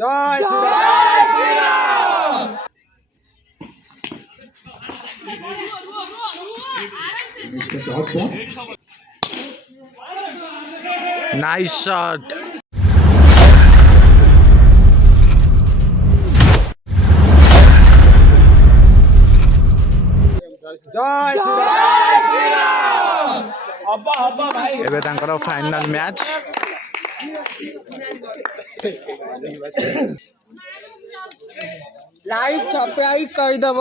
জয় Nice shot. জয় হবা হবা ভাই ଏବେ ତାଙ୍କର ଫାଇନାଲ ମ୍ୟାଚ୍। ଲାଇକ୍ ସବସ୍କ୍ରାଇବ କରିଦବ।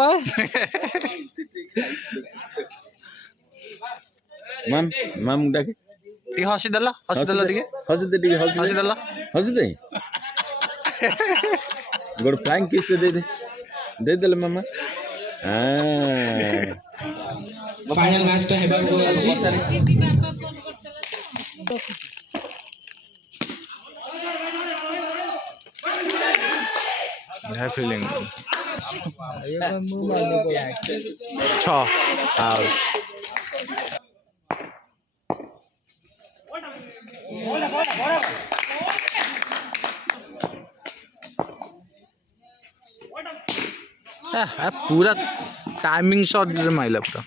ମ୍ୟାମ୍ ମ୍ୟାମ୍ ଡାକେ ଟିକେ ହସିଦେଲ ଟିକେ ହସିଦେ ଟିକେ ହସିଦେଲ। ହସିଦେ ଗୋଟେ ଫ୍ଲାଇଂ କିସ୍ ଦେଇଦେଲେ ମାମା। फाइनल मैच टा हेबाक अछि है फीलिंग 6 आउट। पूरा टाइमिंग शॉट माइला पूरा।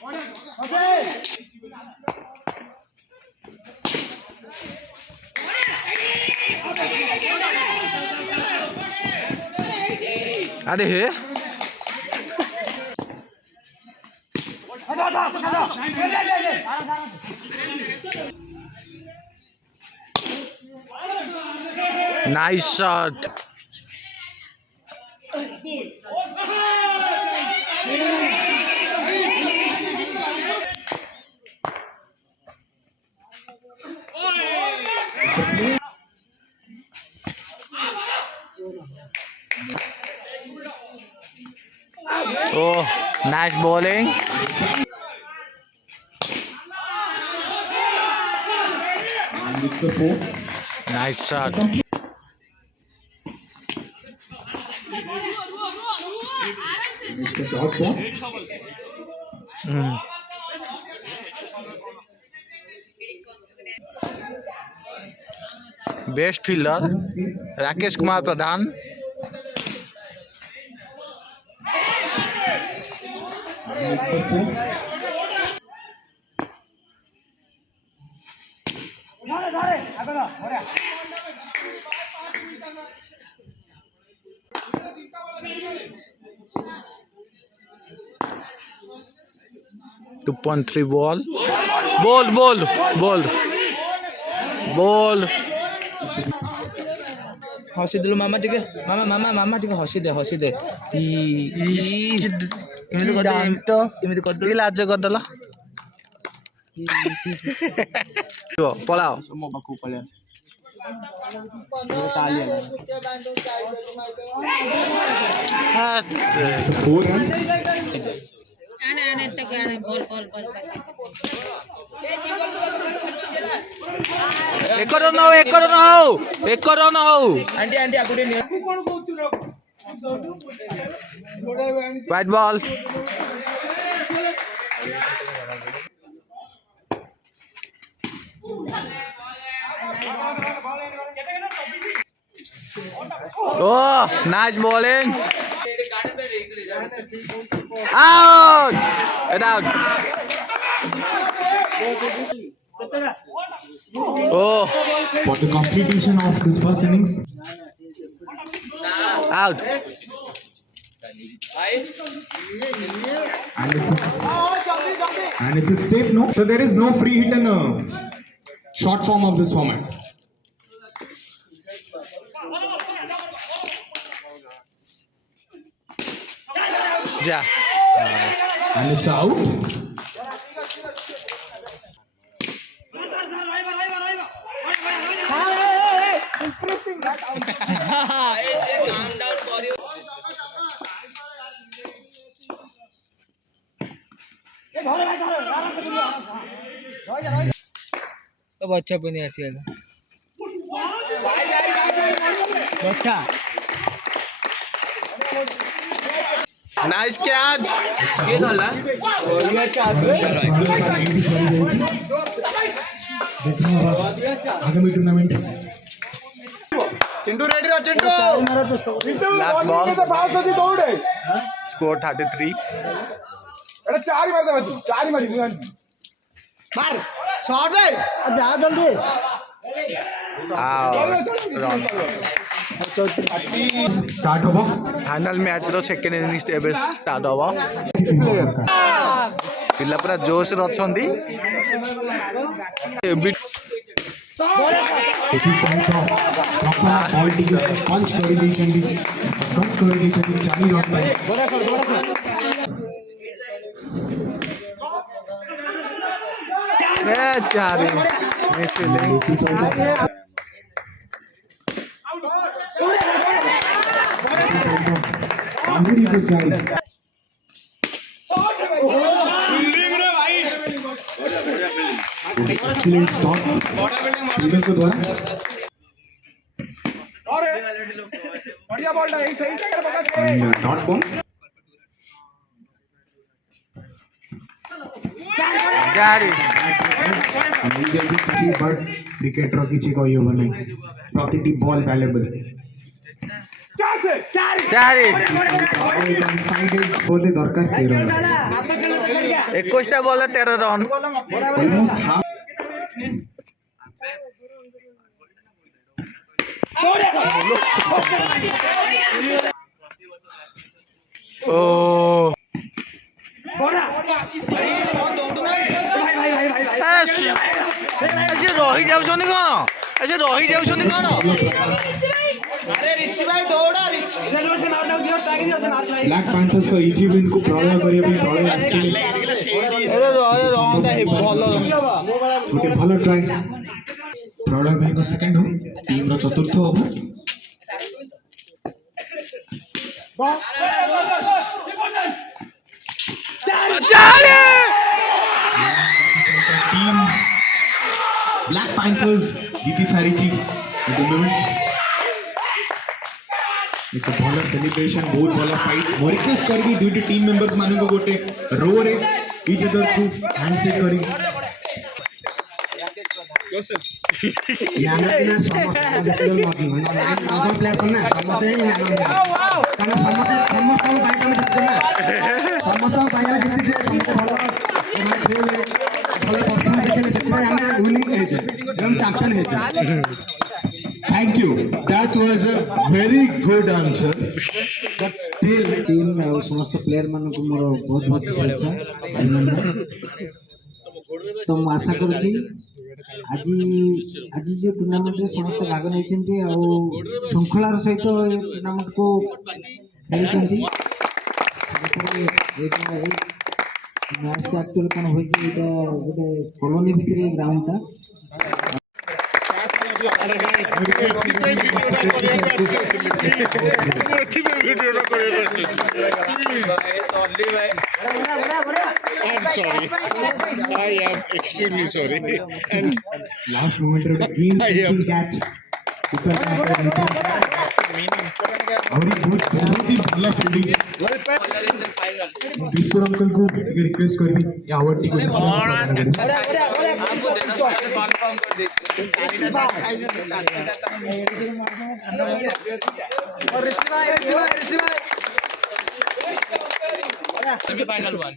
अरे हे nice shot. Oh, nice bowling. Nice shot. Best fielder Rakesh Kumar Pradhan. Two 2.3 ball बोल बोल बोल बोल हसी दिलु मामा टिके मामा मामा मामा टिके हसी दे इमिति कर तो इमिति कर टी लाज कर दला पलाओ मो बाकू पले आने तक आने बॉल एक रन हो आंटी आंटी आकुटे नि white ball. Oh nice bowling. Out get out. Oh, For the completion of this first innings, out. and it is safe, no? So there is no free hit in a short form of this format. Yeah. And it's out. अब अच्छा पनि अछि बच्चा nice catch. के धरला आगामी tournament Chintu ready रह Chintu last ball fast होती दौड़े स्कोर 33 अरे चार ही मार दे तू चार ही मारी मार शॉट दे जा जल्दी run Start over. Final match रो सेकेंड इनिंग्स एबे स्टार्ट हबो पिला पूरा जोश रे अछंदी This is Santa. Proper ball टिके punch कर दी चंदी. Cut कर दी चंदी 40 run पे. चार मिसले अंगूरी को चाहिए. Excellent stop. फील्डर को द्वारा. बढ़िया बॉल है सही जगह पकड़ And dot ball. गाड़ी Immediately किसी but cricketer किसी को ये बने. प्रतिटी ball valuable. चारि Unsighted बोले दरकार 13 रन. 21टा बॉल 13 रन Almost half. ओ ऐसे रही जाउछनी कोन ऐसे रही जाउछनी कोन Black Panthers को इजी विन को प्रलय करे भी प्रलय आस्ते गोटे भलो ट्राई प्रलय भाई को सेकंड हो टीम रो चतुर्थ हो टीम Black Panthers जीती सारी टीम एट द मोमेंट एक भलो सेलिब्रेशन बहुत भलो फाइट मो रिक्वेस्ट करबी दुईटी टीम मेंबर्स मानु को गोटे रो रे ईच अदर को हैंडशेक करी याना समस्त जतिल मति नजर प्लेयर ना समस्त ही कारण समस्त भाई हम जितते ना समस्त भाई हम जितते जे समस्त भलो माने खेले भलो परफॉर्मेंस देखले सेति हमें विनिंग हे जे हम चैंपियन हे जे. Thank you. That was a very good answer. But still, team समस्त प्लेयर मान को मोर बहुत बहुत शुभेच्छा तो मैं आशा करूची आज आज जो टूर्नामेंट रे समस्त भाग नै छथि आ श्रृंखलार सहित टूर्नामेंट को खेलछथि मैच का एक्चुअली कोन होई कि एटा गोटे कॉलोनी भितरे ग्राउंड ता I'm sorry. I am extremely sorry. And last moment रे गेम कैच और बहुत ही भला फील्डिंग विश्वर अंकल को रिक्वेस्ट कर दी या अवार्ड को और ऋषि भाई सेमीफाइनल वन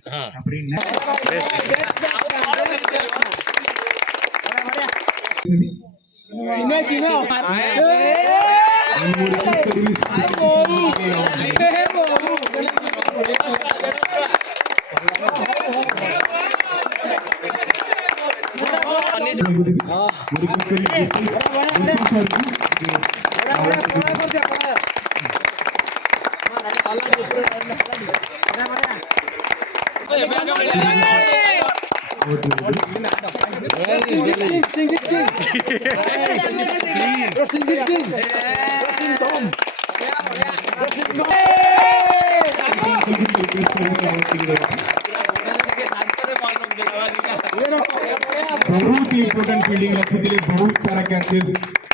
बहुत ही इंपोर्टेंट फील्डिंग रखी बहुत सारा कैचेस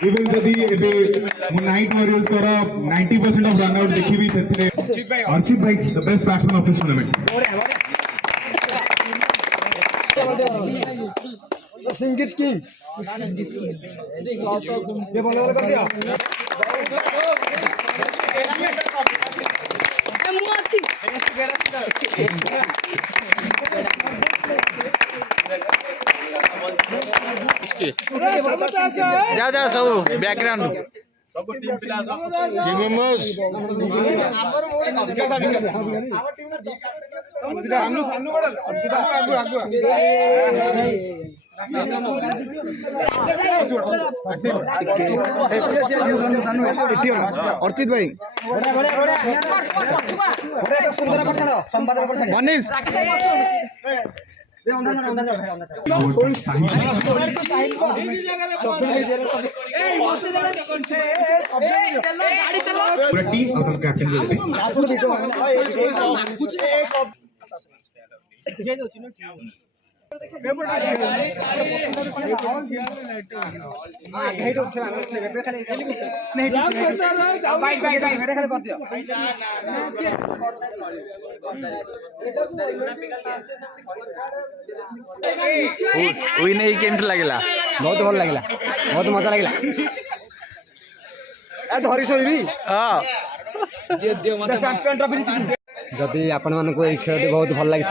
इवन जदि एबे नाइट वॉरियर्स कर 90% ऑफ रन आउट देखि भी सेथिले अर्चित भाई the best batsman of this tournament सिंगिट किंग ये बोले कर दिया जा जा सब बैकग्राउंड अर्चित भाई मनीष पूरा टीम अपना कैप्टन को देते उई नहीं केमती लगला बहुत भल लगे बहुत मजा लगे धरी शोबी हां जदि आपण मानक ये खेल बहुत भल लगी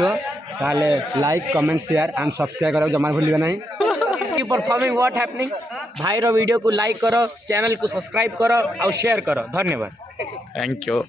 ताले like comment share and subscribe करो जमा भूलिए नहीं परफॉर्मिंग व्हाट हैपनिंग भाई रो वीडियो को लाइक करो चैनल को सब्सक्राइब करो और शेयर करो धन्यवाद थैंक यू